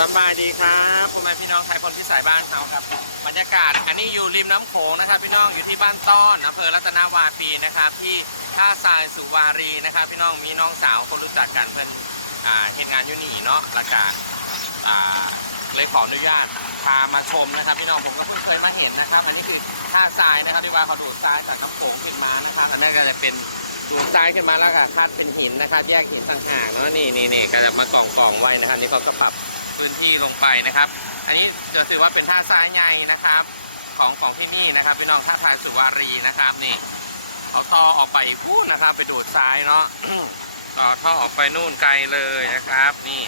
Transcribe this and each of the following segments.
สบายดีครับพ่อแม่พี่น้องไทยพลพิสัยบ้านเฮาครับบรรยากาศ อันนี้อยู่ริมน้ำโขงนะครับ พี่น้องอยู่ที่บ้านต้อนอำเภอรัตนาวาปีนะครับ ที่ท่าทรายสุวารีนะครับ พี่น้องมีน้องสาวคนรู้จักกันเพิ่นอ่าเห็นงานอยู่นี่เนาะล้วก็อ่าเลยขออนุญาตพามาชมนะครับ พี่น้องผมก็เพิ่งเคยมาเห็นนะครับ อันนี้คือท่าทรายนะครับที่ว่าเขาดูดทรายจากน้ำโขงขึ้นมานะครับอันนั้นก็จะเป็นดูดทรายขึ้นมาแล้วก็คัดเป็นหินนะครับ แยกหินต่างหากเนาะนี่นี่นี่ก็จะมากองกองไว้นะครับนี่เขาก็ปรับ พื้นที่ลงไปนะครับ อันนี้จะถือว่าเป็นท่าทรายใหญ่นะครับของของที่นี่นะครับพี่น้องท่าทรายสุวารีนะครับนี่เอาต่อออกไปอีกพูดนะครับ ไปดูดทรายเนาะต่อท่อออกไปนู่นไกลเลยนะครับ นี่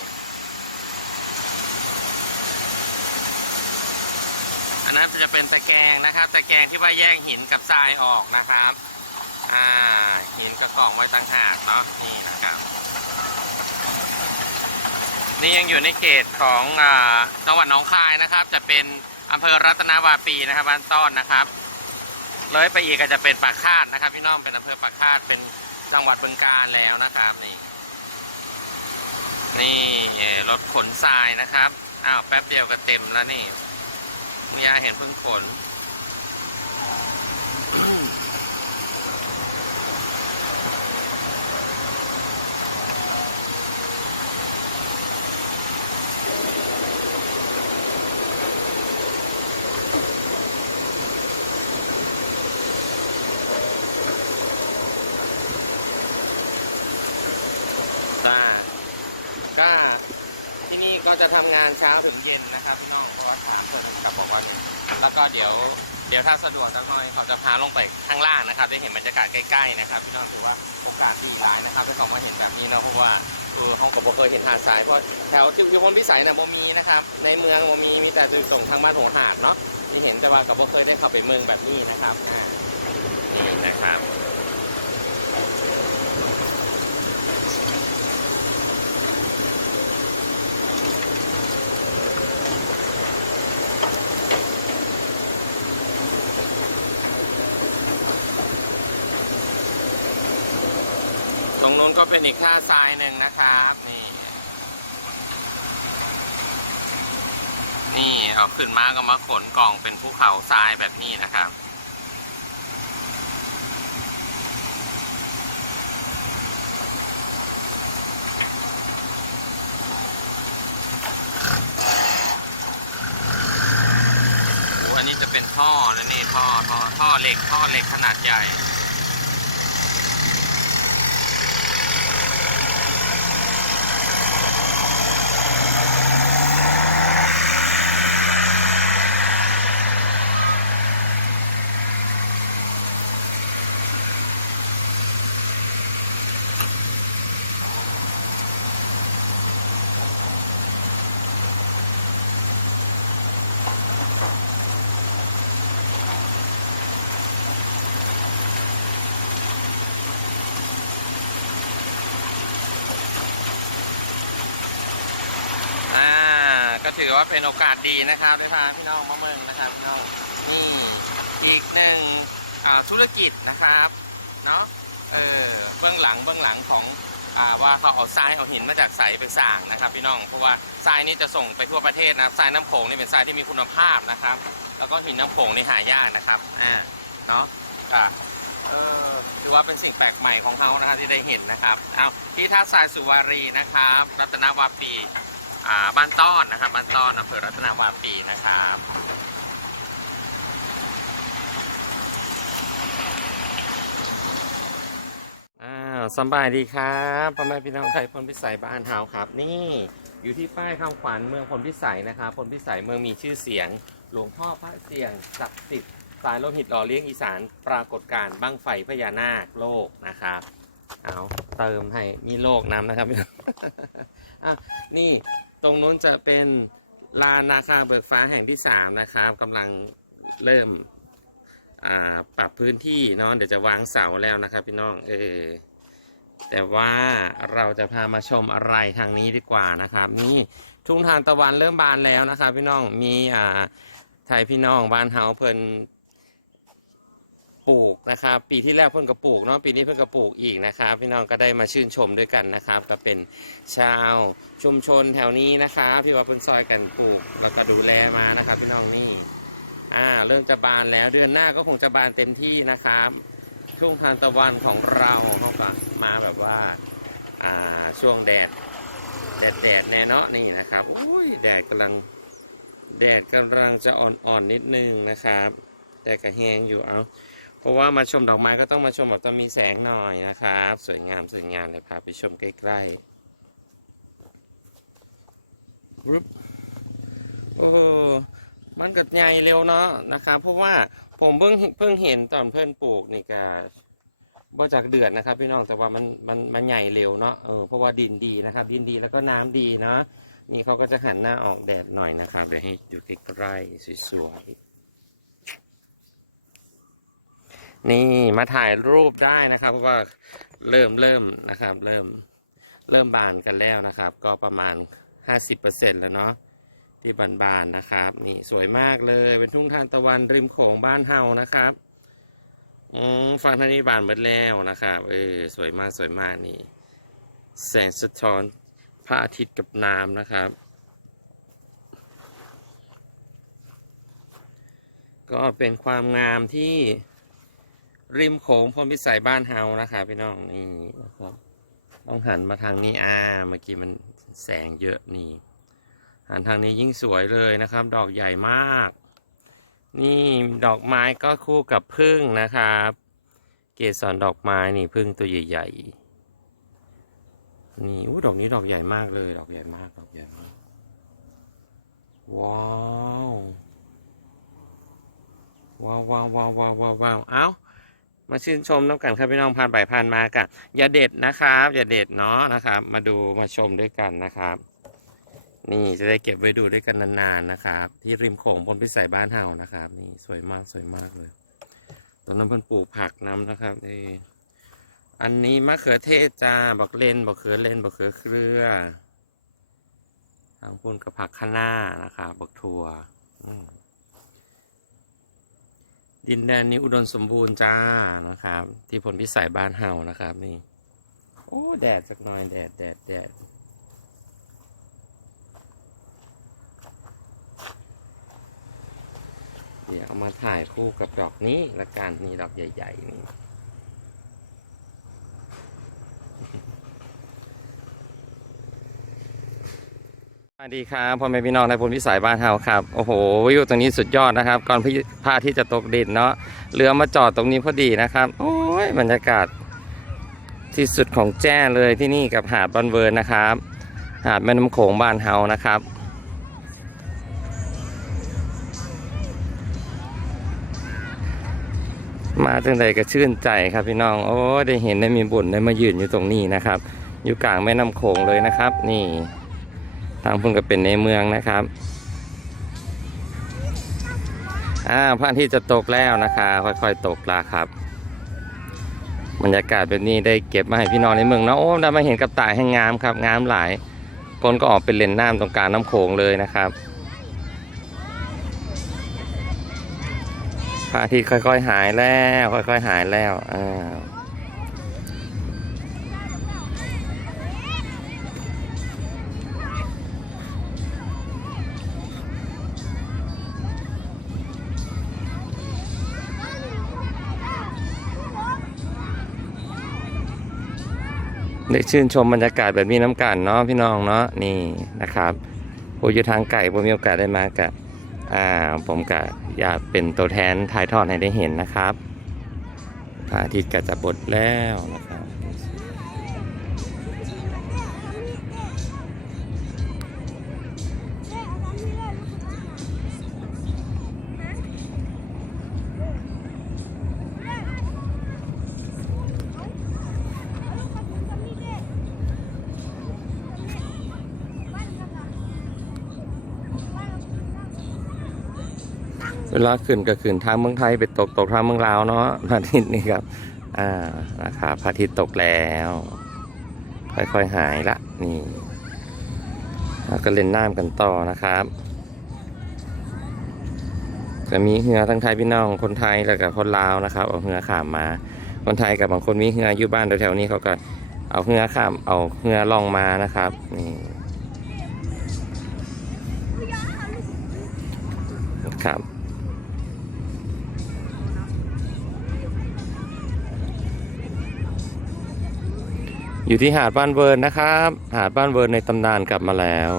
อันนั้นจะเป็นตะแกรงนะครับ ตะแกรงที่ว่าแยกหินกับทรายออกนะครับ อ่าหินกับกล่องไว้ต่างหากเนาะนี่นะครับ นี่ยังอยู่ในเขตของอาจังหวัดหนองคายนะครับ จะเป็นอำเภอรัตนาวาปีนะครับบ้านต้อนนะครับ เลยไปอีกก็จะเป็นปากคาดนะครับ พี่น้องเป็นอำเภอปากคาดเป็นจังหวัดบึงกาฬแล้วนะครับนี่ นี่รถขนทรายนะครับอ้าวแป๊บเดียวก็เต็มแล้วนี่คุณยาเห็นเพิ่งขน จ้า ก็ที่นี่ก็จะทำงานเช้าถึงเย็นนะครับพี่น้องเพราะว่าถามเพื่อนกับบอกว่านี่ แล้วก็เดี๋ยวเดี๋ยวถ้าสะดวกสักหน่อยเขาจะพาลงไปข้างล่างนะครับ ได้เห็นบรรยากาศใกล้ๆนะครับ พี่น้องถือว่าโอกาสดีหลายนะครับที่เขามาเห็นแบบนี้เนาะเพราะว่าเออเขากับบ่เคยเห็นหาดทรายเพราะแถวที่อยู่พนพิสัยน่ะบ่มีนะครับในเมืองบ่มีมีแต่จุดส่งทางบ้านหัวหาดเนาะที่เห็นแต่ว่ากับบ่เคยได้เข้าไปเมืองแบบนี้นะครับอ่านี่นะครับ ตรงนู้นก็เป็นอีกท่าทรายหนึ่งนะครับ นี่ นี่เอาขึ้นมาก็มาขนกล่องเป็นภูเขาทรายแบบนี้นะครับโอ้อันนี้จะเป็นท่อนะนี่ท่อท่อท่อเหล็กท่อเหล็กขนาดใหญ่ อ่า ก็ถือว่าเป็นโอกาสดีนะครับได้พาพี่น้องมาเมืองนะครับพี่น้องนี่อีกหนึ่งธุรกิจนะครับเนาะเออเบื้องหลังเบื้องหลังของอ่าว่าเขาเอาทรายเอาหินมาจากใสไปสร้างนะครับ พี่น้องเพราะว่าทรายนี่จะส่งไปทั่วประเทศนะครับทรายน้ำโขงนี่เป็นทรายที่มีคุณภาพนะครับ แล้วก็หินน้ำโขงนี่หายากนะครับอ่าเนาะก็เออถือว่าเป็นสิ่งแปลกใหม่ของเขานะครับที่ได้เห็นนะครับเอาที่ท่าทรายสุวารีนะครับ รัตนวาปี บ้านต้อนนะครับ บ้านต้อนอำเภอรัตนาวาปีนะครับอ้าวสบายดีครับพ่อแม่พี่น้องไทยพลพิสัยบ้านเฮาครับ นี่อยู่ที่ป้ายคำขวัญเมืองพลพิสัยนะครับพลพิสัยเมืองมีชื่อเสียง หลวงพ่อพระเสียงศักดิ์สิทธิ์สายโลหิตหล่อเลี้ยงอีสานปรากฏการณ์บั้งไฟพญานาคโลกนะครับเอาเติมให้มีโลกน้ำนะครับอะนี่ ตรงนู้นจะเป็นลานนาคาเบิกฟ้าแห่งที่ 3 นะครับกำลังเริ่มปรับพื้นที่เนาะเดี๋ยวจะวางเสาแล้วนะครับพี่น้องเออแต่ว่าเราจะพามาชมอะไรทางนี้ดีกว่านะครับ นี่ทุ่งทานตะวันเริ่มบานแล้วนะครับพี่น้องมีอ่าไทยพี่น้องบ้านเฮาเพิ่น ปลูกนะครับ ปีที่แล้วเพิ่งกระปลูกเนาะปีนี้เพิ่งกระปลูกอีกนะครับ พี่น้องก็ได้มาชื่นชมด้วยกันนะครับ ก็เป็นชาวชุมชนแถวนี้นะครับที่ว่าเพิ่นซอยกันปลูกแล้วก็ดูแลมานะครับ พี่น้องนี่อ่าเริ่มจะบานแล้วเดือนหน้าก็คงจะบานเต็มที่นะครับ ทุ่งทานตะวันของเราเขาก็มาแบบว่าอ่าช่วงแดด แดดแดดแน่เนาะนี่นะครับอุ้ยแดดกำลังแดดกำลังจะอ่อนๆนิดนึงนะครับ แต่ก็แห้งอยู่เอา เพราะว่ามาชมดอกไม้ก็ต้องมาชมแบบต้องมีแสงหน่อยนะครับ สวยงามสวยงามเลยพาไปชมใกล้ๆรึบโอ้มันก็ใหญ่เร็วเนาะนะครับ เพราะว่าผมเพิ่งเพิ่งเห็นตอนเพื่อนปลูกนี่ก็บ่จากเดือนนะครับพี่น้องแต่ว่ามันมันมันใหญ่เร็วเนาะเออเพราะว่าดินดีนะครับ ดินดีแล้วก็น้ำดีเนาะนี่เขาก็จะหันหน้าออกแดดหน่อยนะครับเดี๋ยวให้ดูใกล้ๆสวยๆ นี่มาถ่ายรูปได้นะครับ เพราะว่าเริ่มเริ่มนะครับ เริ่มเริ่มบานกันแล้วนะครับ ก็ประมาณ 50%แล้วเนาะที่บานๆนนะครับ นี่สวยมากเลยเป็นทุ่งทานตะวันริมโขงบ้านเฮานะครับอืมฝั่งทางนี้บานหมดแล้วนะครับเออสวยมากสวยมากนี่ แสงสะท้อนพระอาทิตย์กับน้ำนะครับ ก็เป็นความงามที่ ริมโขงพรหมพิสัยบ้านเฮานะครับพี่น้องนี่นะครับ ต้องหันมาทางนี้อ่าเมื่อกี้มันแสงเยอะนี่ หันทางนี้ยิ่งสวยเลยนะครับ ดอกใหญ่มาก นี่ดอกไม้ก็คู่กับพึ่งนะครับ เกสรดอกไม้นี่พึ่งตัวใหญ่ๆนี่อู้ดอกนี้ดอกใหญ่มากเลย ดอกใหญ่มาก ดอกใหญ่มาก ว้าวว้าวว้าวว้าวว้าวว้าวว้าวเอ้า มาชื่นชมน้ำกันครับพี่น้องผ่านไปผ่านมากันอย่าเด็ดนะครับ อย่าเด็ดเนาะนะครับ มาดูมาชมด้วยกันนะครับ นี่จะได้เก็บไว้ดูด้วยกันนานๆนะครับ ที่ริมโขงบนพิสัยบ้านเฮานะครับ นี่สวยมากสวยมากเลยตรงนั้นเพิ่นปลูกผักน้ำนะครับนี่อันนี้มะเขือเทศจ้าบักเลนบักเขือเลนบักเขือเครือ ทางพูนกับผักคะน้านะคะบักถั่วอืม ดินแดนนี้อุดมสมบูรณ์จ้านะครับ ที่ผลพิสัยบ้านเฮานะครับนี่ โอ้ แดดสักหน่อยแดดแดดแดดเดี๋ยวเอามาถ่ายคู่กับดอกนี้ละกันนี่ดอกใหญ่ ๆ นี่ สวัสดีครับพ่อแม่พี่น้องในพลพิสัยบ้านเฮาครับโอ้โหวิวตรงนี้สุดยอดนะครับ ก่อนพี่พาที่จะตกดินเนาะเรือมาจอดตรงนี้พอดีนะครับ โอ้ยบรรยากาศที่สุดของแจ้เลยที่นี่กับหาดบอนเวิร์นนะครับ หาดแม่น้ำโขงบ้านเฮานะครับ มาจังใดก็ชื่นใจครับพี่น้องโอ้ยได้เห็นได้มีบุญได้มายืนอยู่ตรงนี้นะครับ อยู่กลางแม่น้ำโขงเลยนะครับ นี่ ทางพุ่นก็เป็นในเมืองนะครับอ่าพระอาทิตย์จะตกแล้วนะคะค่อยๆตกแล้วครับบรรยากาศแบบนี้ได้เก็บมาให้พี่น้องในเมืองนะโอ้ได้มาเห็นกระต่ายให้งามครับงามหลายคนก็ออกเป็นเลนน้ำตรงกลางน้ำโขงเลยนะครับพระอาทิตย์ค่อยๆหายแล้ว ค่อยๆหายแล้วอ่า ได้ชื่นชมบรรยากาศแบบมีน้ำกันเนาะพี่น้องเนาะนี่นะครับผู้อยู่ทางไก่ผมมีโอกาสได้มากับอ่าผมกะอยากเป็นตัวแทนถ่ายทอดให้ได้เห็นนะครับพระอาทิตย์ก็จะบดแล้วนะครับ เวลาขึ้นก็ขึ้นทางเมืองไทยไปตกตกทางเมืองลาวเนาะพระอาทิตย์นี่ครับอ่านะครับพระอาทิตย์ตกแล้ว ค่อยๆหายละนี่ก็เล่นน้ำกันต่อนะครับก็มีเหือทั้งไทยพี่น้องคนไทยแล้วก็คนลาวนะครับ เอาเหือขามมา คนไทยกับบางคนมีเหืออยู่บ้านแถวๆนี้เขาก็เอาเหือขามเอาเหือล่องมานะครับนี่ อยู่ที่หาดบ้านเวิร์นนะครับ หาดบ้านเวิร์นในตำนานกลับมาแล้ว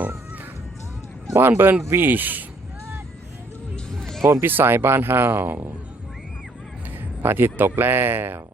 บ้านเวิร์นบีชโพนพิสัยบ้านเฮาพระอาทิตย์ตกแล้ว